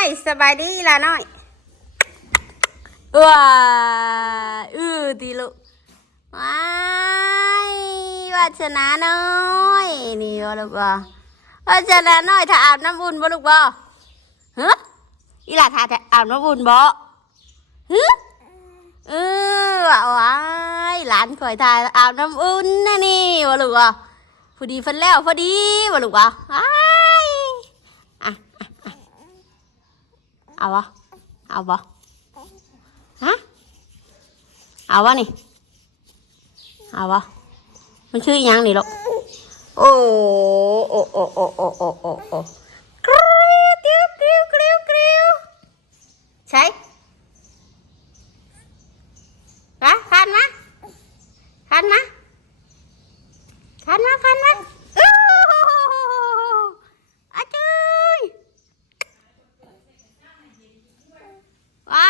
อยสบายดีล่ะน้อยว้าอือดีลูกว้ายวัชนาน้อยนี่บ่ลูกบ่วัชนาน้อยถ้าอาบน้ำอุ่นบ่ลูกบ่ฮะอีหล่ะถ้าอาบน้ำอุ่นบ่ฮะเออว้ายหลานข่อยทายอาบน้ำอุ่นนะนี่บ่ลูกบ่พอดีฟันแล้วพอดีบ่ลูกบ่ว้ายอะอะอะ เอาบ่เอาบ่ฮะเอาบ่นี่เอาบ่มันชื่ออิหยังนี่ลูกโอ้โอ้โอ้โอ้โอ้โอ้โอ้โอ้กริ๊วกริ๊วกริ๊วกริ๊วกริ๊วใช่มาคันมาคันมาคันมาคันมาอู้อาจุยว้า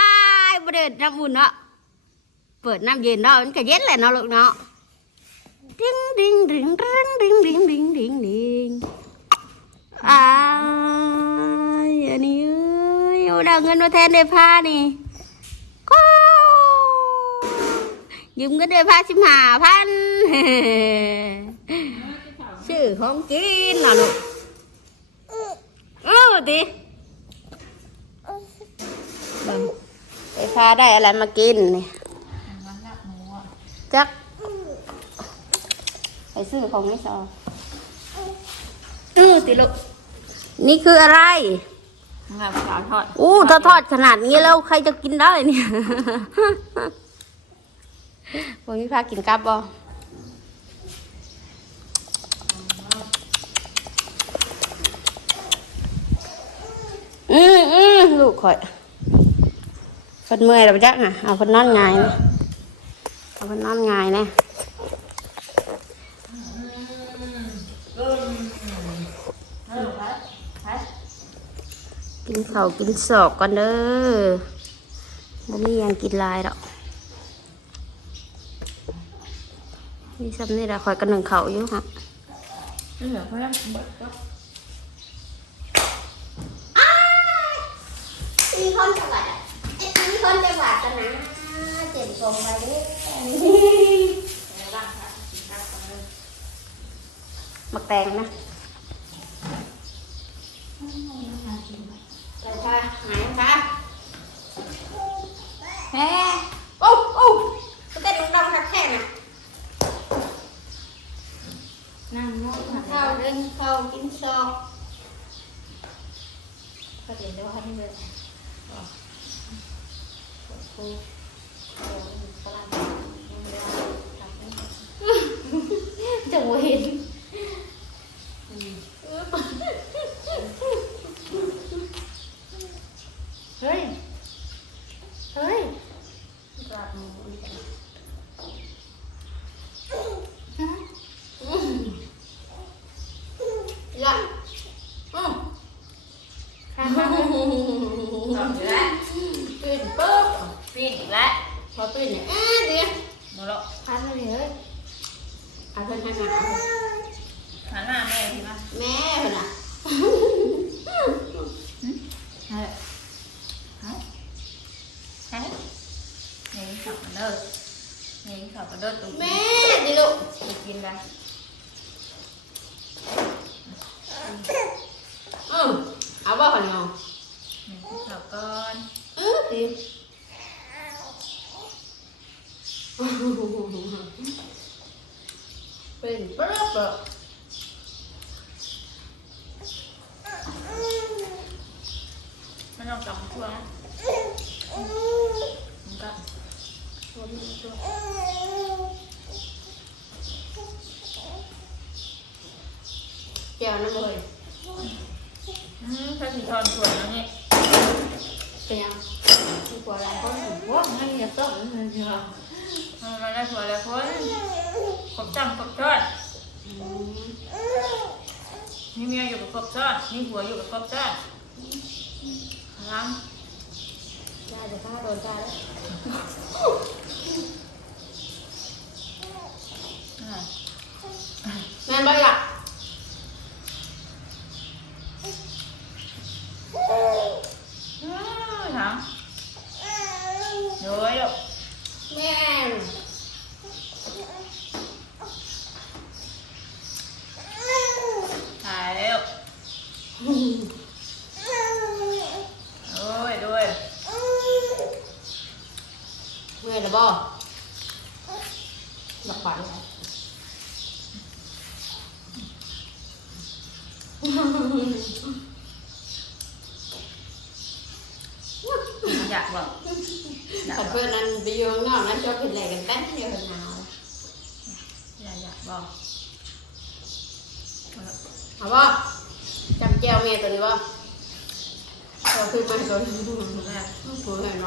ยบเดิ น้ำอุ่นเนาะ เปิดน้ำเย็นเนาะมันก็เย็นแหละเนาะลูกเนาะดิ้งดิ้งดิ้งดิ้งดิ้งดิ้งดิ้งดิ้งดิ้งอ้ายอันนี้เอ้ยเอาดาวเงินมาแทนได้ผ้านี่ก็ยืมเงินได้ผ้าสิบห้าพันชื่อของกินน่ะลูกเออดิเบิ่งไปพาได้อะไรมากินนี่จักไปซื้อของไม่ซอเออติลูกนี่คืออะไรงาปลาทอดอู้ถ้าทอดขนาดนี้แล้วใครจะกินได้เนี่ยผมมีพากินกับบ่อืมอืมลูกข่อยเพิ่นเมื่อยแล้วจักน่ะเอาเพิ่นนอนง่ายนะเอาเพิ่นนอนง่ายนะกินเข้ากินศอกก่อนเด้อบ่มียังกินลายดอกมีซ้ำนี่ละข่อยกันหนึ่งเข่าอยู่ฮะนี่เหรอเพื่อนเบิดก็มีคนจังหวัด กันนะเจ็บกองไปดิอะไางคะข้าวขงมันหมักแตงนะไปค่ะคะแม่โอ้โอ้เต้นดังๆค่ะแค่น่ะนั่งมองหาข้าเดินเข้ากินซอกก็เดี๋ยวดี๋ยวให้เดิน จะเห็น เป็นเบลเบลมันออกสองตัวนะมันก็ตัวนี้ตัวเปรี้ยวน้ำเลยอืมถ้าสีทอนสวยนะเนี่ยเปรี้ยวดีกว่าเราก็ถูกว่าไม่เยอะต้องเลยเนาะ มันมาได้หัวแล้วคนขบจังขบทอดมีเมียอยู่กับขบทอดมีหัวอยู่กับขบทอดล้างยาจะฆ่าโดนตายแล้วนั่นบ้างล่ะ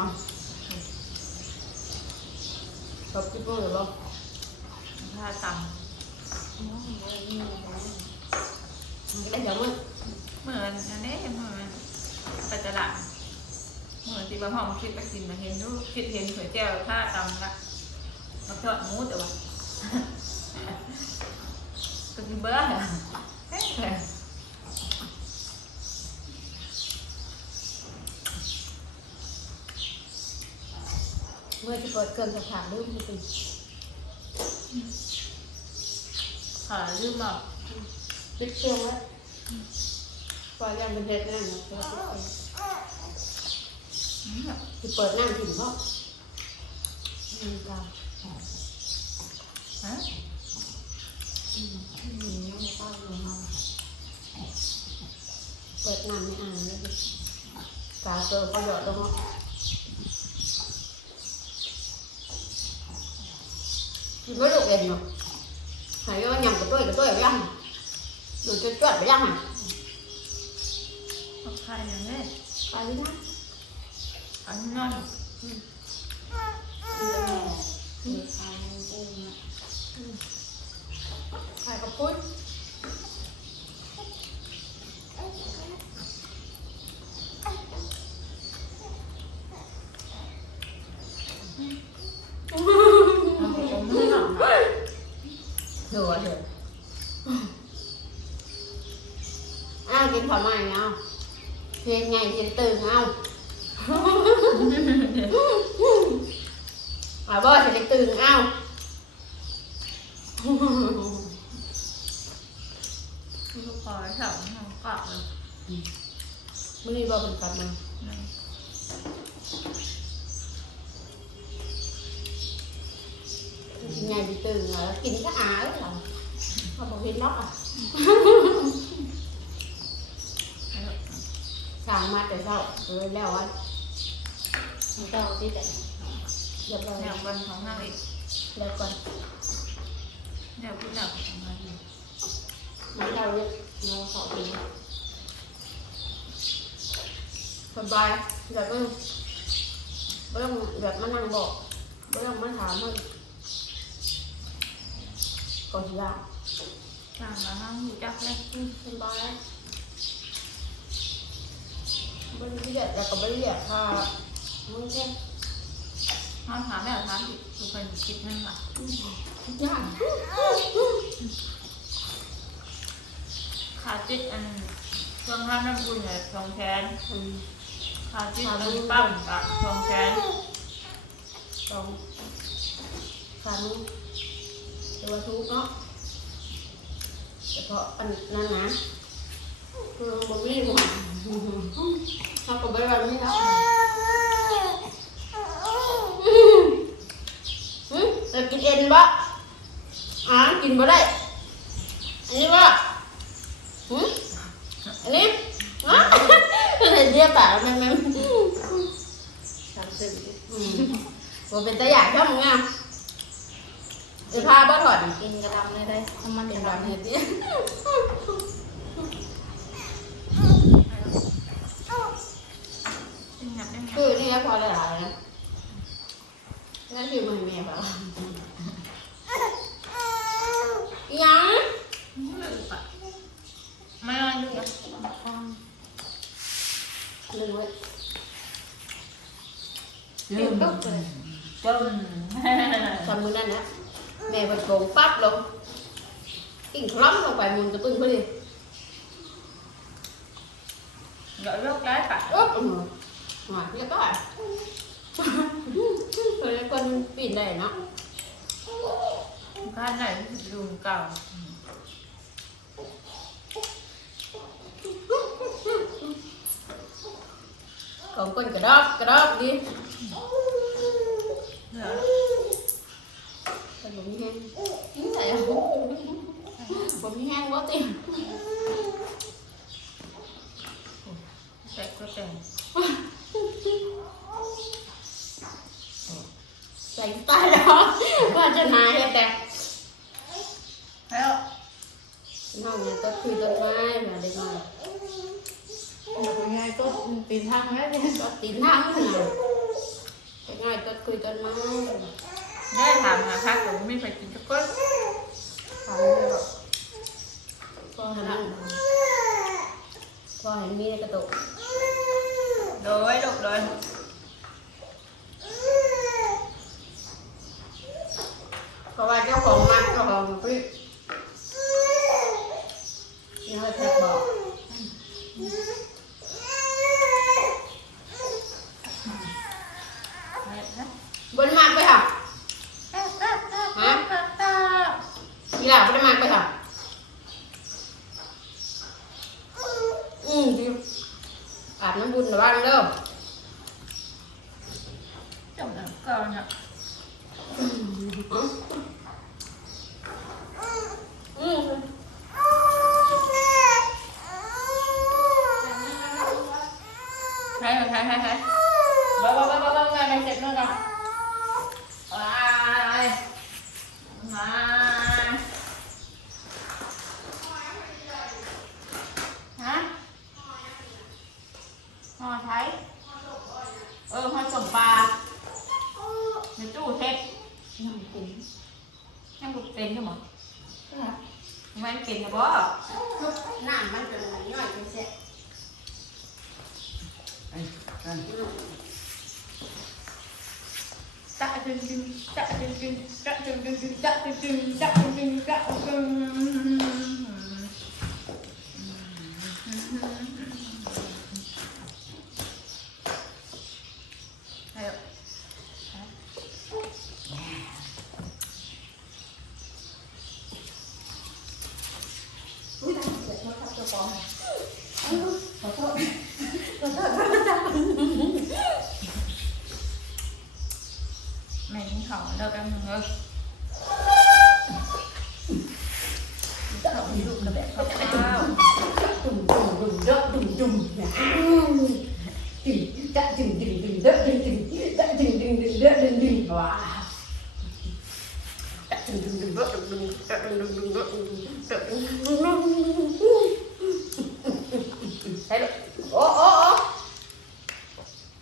นาะชอบกินพวกหรือบ่ผ้าตได้เดี๋ยวมึงำเหมือนอันนี้เหมือนไปตลาดเหมือนที่บ้านห้องคิดไปกินมาเห็นดูคิดเห็นเผือแก้วผ้าตำละมาทอดหมูแต่ว่าก็คือเบื่อเเมื่อจะเปิดเครื่องสักพักลืมจริงขาลืมบอกปิดเครื่องไว้พอยังเป็นเด็ดนั่นนะเปิดที่เปิดนั่งถิ่นเพราะอืมจ้าฮะอืมอืมน้องป้าลงมาเปิดน้ำไม่อ่านเลยดิกาเจอประโยชน์ลงมา กินไม่ถูกเองเนาะหายก็ยำกับตัวกับตัวไปยังดูจวดๆไปยังอะ เอาใครอย่างนี้ ไปเลยนะ อันนั้น ไปกับปุ้ย เอาผมไม่หลับ เหลือเหลืออ้าว กินข้าวใหม่เอาเพลงไงเพลงตื่นเอาอ่าบ่จะได้ตื่นเอาลูกคอยแถวห้องกลับเลยมื่อนี้บ่เป็นกลับมานั่นกินไงไปตื่นแล้วกินก็อาแล้วเหรอเขาบอกเห็นล็อกอะ สั่งมาแต่เช้าเลยแล้ววันเจ้าที่แต่เรียบร้อยแนแล้วววันของนางเอกแล้วก่อนแนวพี่หนักของนางเอกมันเราเนี่ยเราขอกินสบายแบบว่าไม่ต้องแบบมานั่งบอกไม่ต้องมาถามมันก่อนที่ละต่างมาห้างหูจักเลยสบาย ไม่ได้เรียกแล้วก็ไม่ได้เรียกค่ะมึงแค่ห้างถามแม่ถามอีกคือเป็นคิดนั่นแหละยากขาจิตอันเครื่องห้ามน้ำบุญเนี่ยทองแขนขาจิตอันปั้มกับทองแขนสองสามตัวทุกเนาะเฉพาะอันนั้นนะคือมันไม่หมด เขาก็ไม่แบบนี้นะอืมเรากินเอ็นบ่อ่ากินบ่ได้ อันนี้บ่หืมอันนี้อะเห็นเดียวปากมันมันสามสิบอืมบ่เป็นตาอยากชอบมึงอะจะพาบ่ถอดกินกระดำเลยได้น้ำมันกระแบบดำนี้ดิเป็นหยับได้ไง คือนี่ก็พอหลายๆนะนั่นคือมือเมียเปล่ายังไม่เอาดูนะลืมไว้ลืมก็เลยจนจำมือนั่นนะแม่เปิดโกงปั๊บลงกิ่งคล้ำลงไปมุนกระตุ้นพอดีเดี๋ยวโร คร้ายปะอุ๊บอืมหวานเรียบร้อยเคยคนปีนได้เนาะข้างไหนลุงเก่าของคนกระดอกกระดอกดิเหลือแต่ผมมีแห้งยิ่งใส่อะผมมีแห้งว่าติแต่ก็แต่ง ตายแล้วว่าจะนาเฮ็ดแต่แล้วน้องเนี่ยต้นคุยต้นไม้มาเด็กน้อยเป็นไงก็ปีนทางแล้วเนี่ยต้นตีนทั้งน่ะเด็กน้อยต้นคุยต้นไม้ได้ถามหาพักแต่ไม่ไปกินทุกคนทำไม่หรอกก็เห็นก็เห็นมีในกระตุกโดยลูกโดย เพ ราะว่าเจ้าของมันเจ้าของพี่นี่เขาแทบบอกบนมันไปค่ะนี่แหละบนมันไปค่ะอืมดีอาบน้ำบุญระวังเด้อจบแล้วก่อนเนี่ย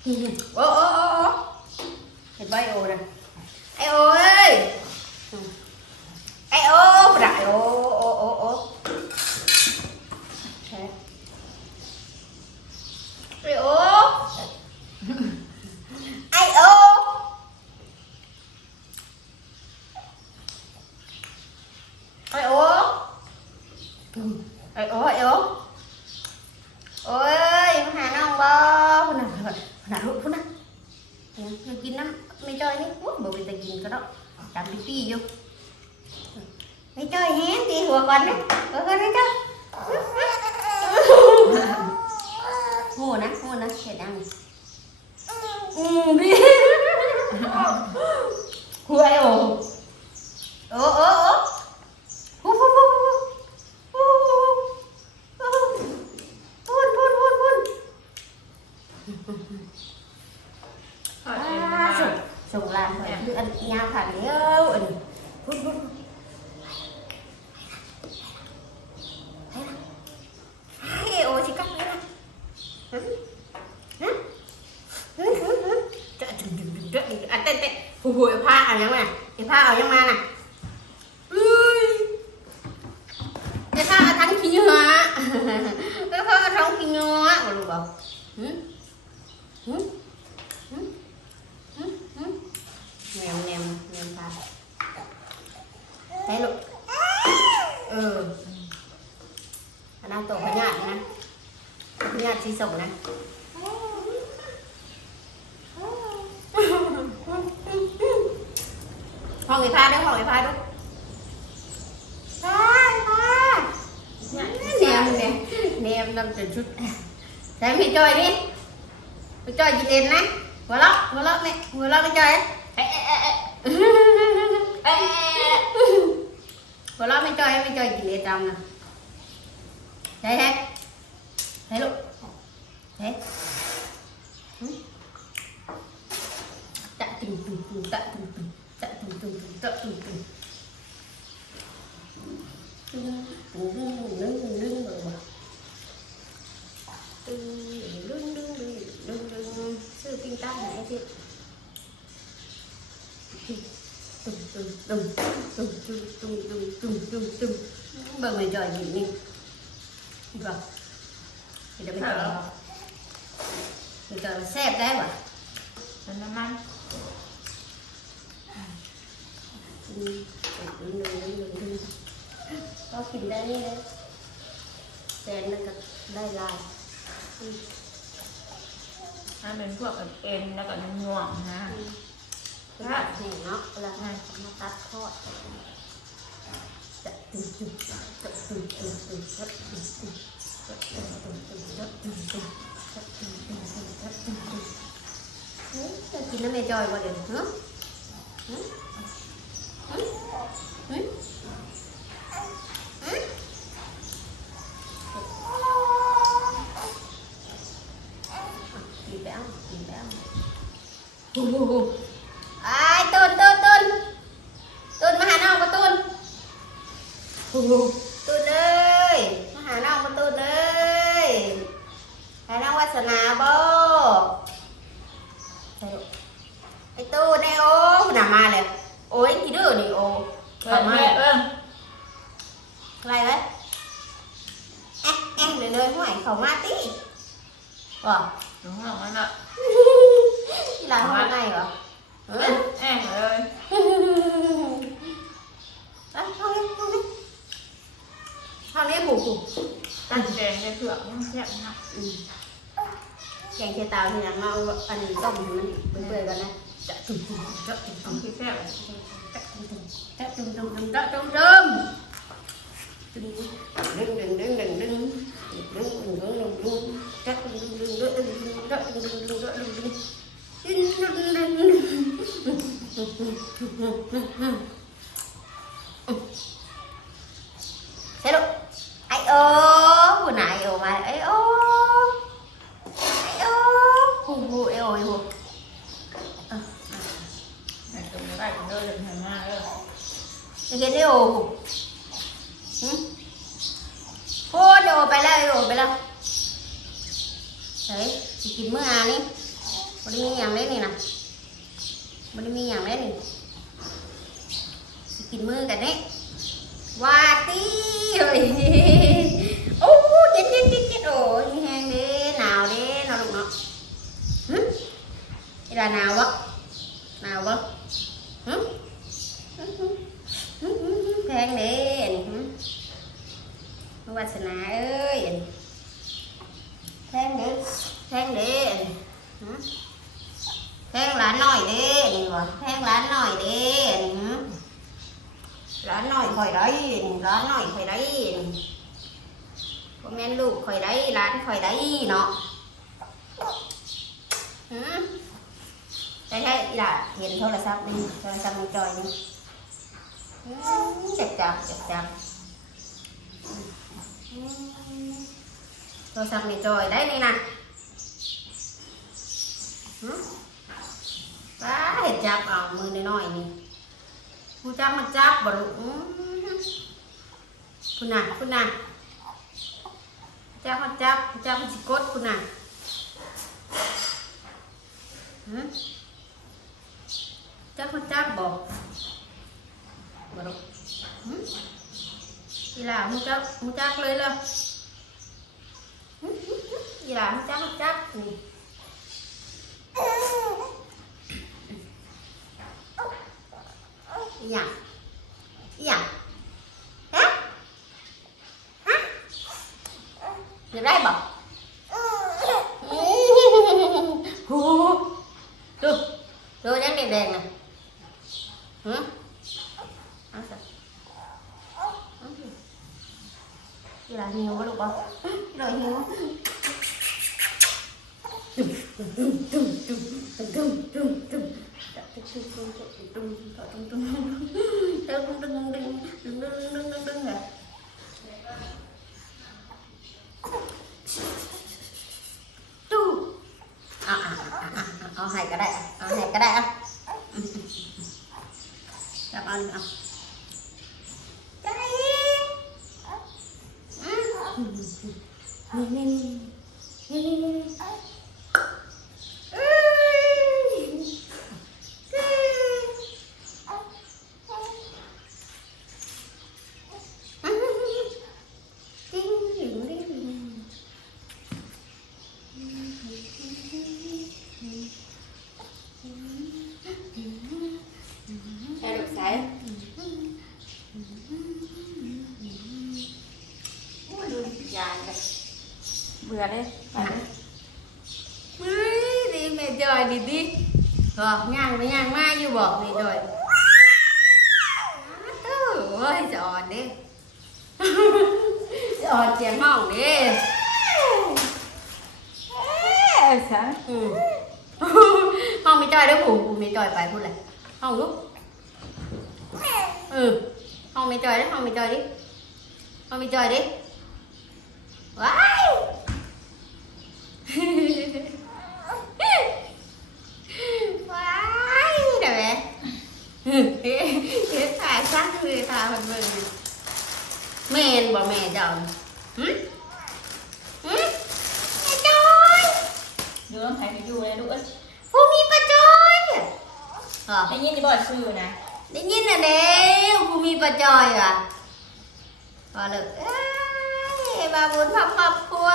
โอ้โอ้โอ้เห็นใบโอนะไอโอ้ยไอโอปะโอโอโอโอ ไอโอไอโอไอโอไอโอไอโอโอ้ยมาหาน้องบ่พุ่นน่ะพุ่นน่ะลูกพุ่นน่ะยังกินน้ำไม่จ้อยนี่โอ้บ่ไปแต่กินก็ดอกจำปี้ๆอยู่ไม่จ้อยแฮงดีหัวก่อนนะหัวก่อนนะจ้ะ งูนะงูนะเห็นยังอืมพี่หัวไอโอโอ้โอ้โอ้ฮู้ฮู้ฮู้ฮู้ฮู้ฮู้พูนพูนพูนพูน ข้าว อ่ เย็นมาาส่งส่งลานไปคืออันยาวผ่านเดียวอันนี้พูนพูนให้โอชิกักเลยนะ จะดึงดึงดึงดึงดึงอะเต้นเต้นผู้ผู้ไอ้ผ้าเอายังไงไอ้ผ้าเอายังมาน่ะเอ้ยไอ้ผ้าเอาทั้งขี้เหงื่อไอ้ผ้าเอาทั้งขี้เหงื่อมาลูกบอกหืมหืมหืมหืมหืมแนมแนมแนมผ้าใช่ลูก เอออันนั้นตัวพญาตินะพญาติสีส่งนะห้องไอ้พาด้วยห้องไอ้พาด้วยพาพาเนียมเนี่ยเนียมนำจนชุดใส่พี่จอยดิพี่จอยกินเองนะหัวเราะหัวเราะเนี่ยหัวเราะพี่จอยเอ๊ะเอ๊ะเอ๊ะ bỏ lót mới chơi mới chơi chỉ để trong nè đây thế thấy luôn thế tạ từng từng từng tạ từng từng tạ từng từng từng tạ từng từng Thank you. ตึงตึงตึงจะตึงตึงจะตึงตึงตึงตึงตึงตึงตึงตึงตึงตึงตึงบ่ตึงตึงตึงตึงตึงตึงซื้อปิ้งตั้งไหนสิตึงตึงตึงตึงตึงตึงตึงตึงตึงตึงเบิ่งไม่จ่อยหยิบนี่ดีป่ะเดี๋ยวไม่จ่อยไม่จ่อยแซ่บได้ป่ะเป็นมันก็กินได้นี่เลยแฟนนั่นก็ได้ลายอันเป็นพวกเอ็นแล้วก็ง่วงนะ ตัดแห้งเนาะแล้วมาตัดทอดจะตึงตึงจะตึงตึงตึงจะตึงตึงจะตึงตึงตึงจะตึงตึงจะตึงตึงตึงจะตึงตึงเฮ้ยจะกินน้ำเมจอยบ่เดี๋ยวเนาะหึหึหึหึกินแล้วกินแล้วไอ้ตุนตุนตุนตุนมาหาน้องมาตุนตุนเอ้ยมาหาน้องมาตุนเอ้ยหาน้องวาสนาบ่ไอ้ตูนไอ้โอ้หนามาเลยโอ้ยกี่ดื้อนี่โอ้ เปิดมาเอิ่ม อะไรเลยแอ๊ะแอ๊ะเลยเลยห่วยเขามาติบ่ หนูห้องมันอะ ที่ร้านเขาไงเหรอเอ เอ้ อ ยแอ่งเลย เอ้ยเอาเลยเอาเลย เอาเลยผูกผูกตั้งแดงในเผือกมันแซ่บนะอืมแกงเขียวตาวที่ยังมาเอาอันนี้ต้มให้มันเปื่อยๆก่อนนะจะจุ่มจุ่มจะจุ่มต้องคิดแซ่บจะจุ่มจุ่มจะจุ่มจุ่มจะจุ่มจุ่มดึงดึงดึงดึงดึงดึงดึงดึงดึงดึงดึงจะดึงดึงดึงดึงดึงดึงจะดึงดึงดึงดึงดึงดึงดึงดึงดึงดึงเสร็จแล้วไอโอ้ผู้นายโอมาไอโอ้ไอโอ้ฮูฮูไอโอ้ไอโอ้ ไหนตรงนี้ได้กันเด้อเลยทำมาเด้อ จะเห็นไอโอ้หึโอ้ยโอไปแล้วไอโอไปแล้วเฮ้ยสิกินเมื่ออานี่มันมีอย่างเล่นนี่นะมันมีอย่างเล่นนี่สิกินมือกันนี่วาตีเฮ้ยโอ้เจ็ดเจ็ดเจ็ดเจ็ดโอ้ยแห้งเด้หนาวเด้หนาวลูกเนาะหึอีดาหนาววะหนาววะหึหึหึหึหึหึแพงเด้นี่หึวาสนาเอ้ยแพงเด้แพงเด้แพงหลานหน่อยเด้นี่วะแพงหลานหน่อยเด้นี่หึร้านหน่อยข่อยได้ร้านหน่อยข่อยได้พ่อแม่นลูกข่อยได้ร้านข่อยได้เนาะหืมใช่ใช่ล่ะเห็นโทรศัพท์นี่โทรศัพท์มันจอยนี่ จับจับจับจับโทรศัพท์มันจอยได้นี่นะว้าเห็นจับเอามือน้อยๆนี่กูจับมันจับบ่ลูกคุณน่ะคุณน่ะจับมันจับจับมันสิกดคุณน่ะจับมันจับบ่ baru hmm? chắc mucak mucak lên là gila chắc mucak dạ dạ hả? Hả? Được đấy, bảo. Được. Được đang đẹp đèn này hả nhiều quá được không rồi nhiều quá Hãy subscribe cho kênh Ghiền Mì Gõ Để không bỏ lỡ những video hấp dẫn kırmızı. Nenem, nenem, อืมห้องไม่จอยด้อผูผูไม่จอยไปพูดเลยห้องลูกเออห้องไม่จอยด้อห้องไม่จอยดิห้องไม่จอยดิว้ายว้ายเดี๋ยวแม่เฮ้ยเฮ้ยถ่ายสั้นเลยถ่ายมันเบิ่งแม่นบ่แม่เจ้าหึหึแม่จอย ดูน้องไผ่ไปดูเลยลูกเอ้ยผู้มีประจอยเหรอได้ยินที่บอกชื่อนะได้ยินน่ะเด้วผู้มีประจอยอะพอเลยเอ้ยบาบุญพับครอบครัว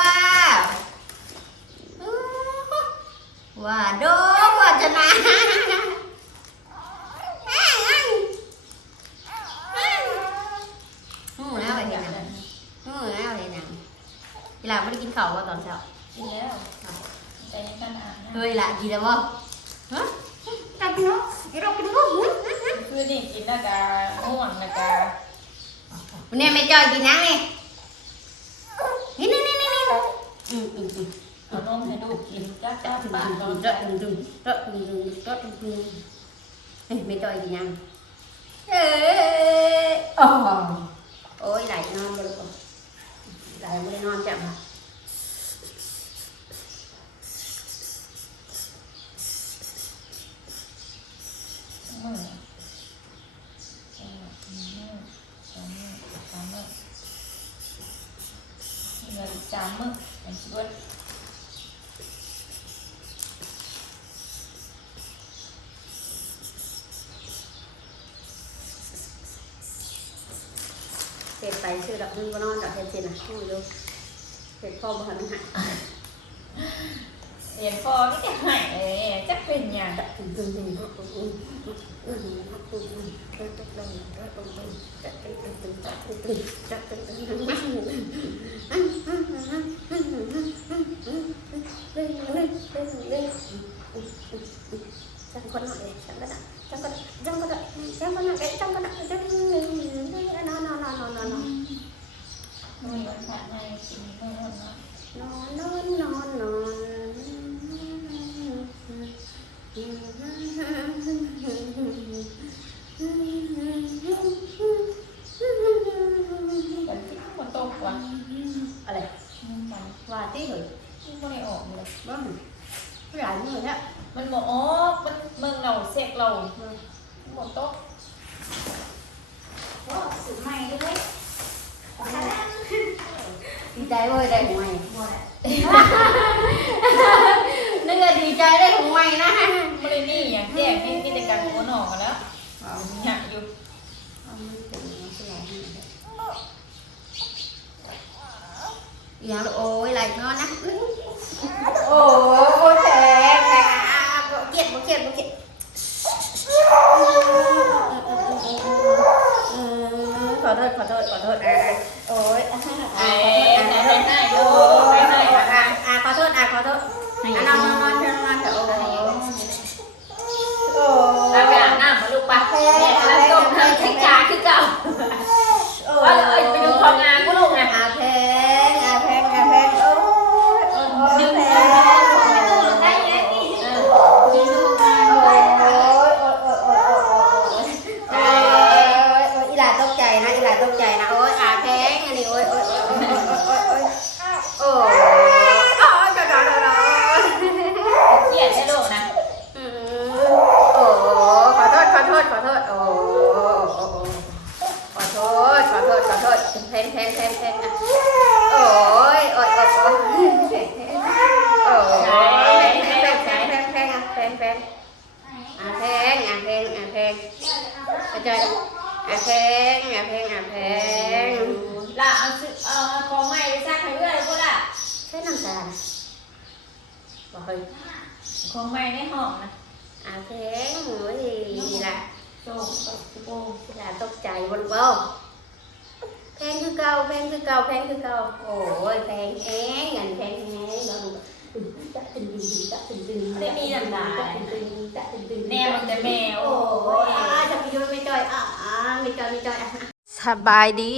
อื้อว่าโดว่าจะนะเอ้ยเอ้ยเอ้ยหูแล้วไปเห็นหนังหูแล้วไปเห็นหนังเวลาไม่ได้กินข้าวว่าตอนเช้ากินแล้วใจเย็ hơi lạ gì đâu không hả cầm nó cái đó cái đó คือนี่กินแล้วก็ง่วงแล้วก็ วันนี้ไม่จอยกินน้ำเลยนี่นี่นี่นี่นี่อืมอืมอืมเอานมให้ลูกกินจับจับปากนมจับดึงจับดึงจับดึงเฮ้ยไม่จอยกินน้ำเอ้ยโอ้โหโอ้ยไหลนอนไปแล้วไหลไม่ได้นอนจับอะ เงินจามึกอันยเสร็จไปชื่อดอกนึงก็นอนดอกเทนเซนนะพูดยู่เสร็จพ่อบ่หันหัก 也包那个海，这边呀。Jangan kau cái jangan kau chắc jangan nhà. nak, jangan kau nak, jangan. ขอโทษขอโทษขอโขอโทษเพนเพนเพนเพนอะโอ้ยโอ้ยโอ้ยโอ้ยโอ้ยเพนเพนเพนเพนอะเพนเพนอะเพนอะเพนอะเพนเข้าใจอะเพนอะเพนอะเพนล่ะเอาซื้อเอาของใหม่ไปซักให้เรื่อยกูล่ะใช้น้ำตาลบอกเฮ้ยของใหม่ในห้องนะอะเพนโอ้ยล่ะโจ้โจ้อย่าตกใจบนเบ้า เพงคือเก่าแพงคือเก่าแพงคือเก่าโอ้ยแพงแพงเงินแพงแพงแล้วจักตึงตึงจักตึงตึงจักตึงจักตึงตึงแน่มันแต่แมวโอ้ยอ่าจะไปยุ่งไม่จ่อยอ่าไม่จ่อยไม่จ่อยสบายดี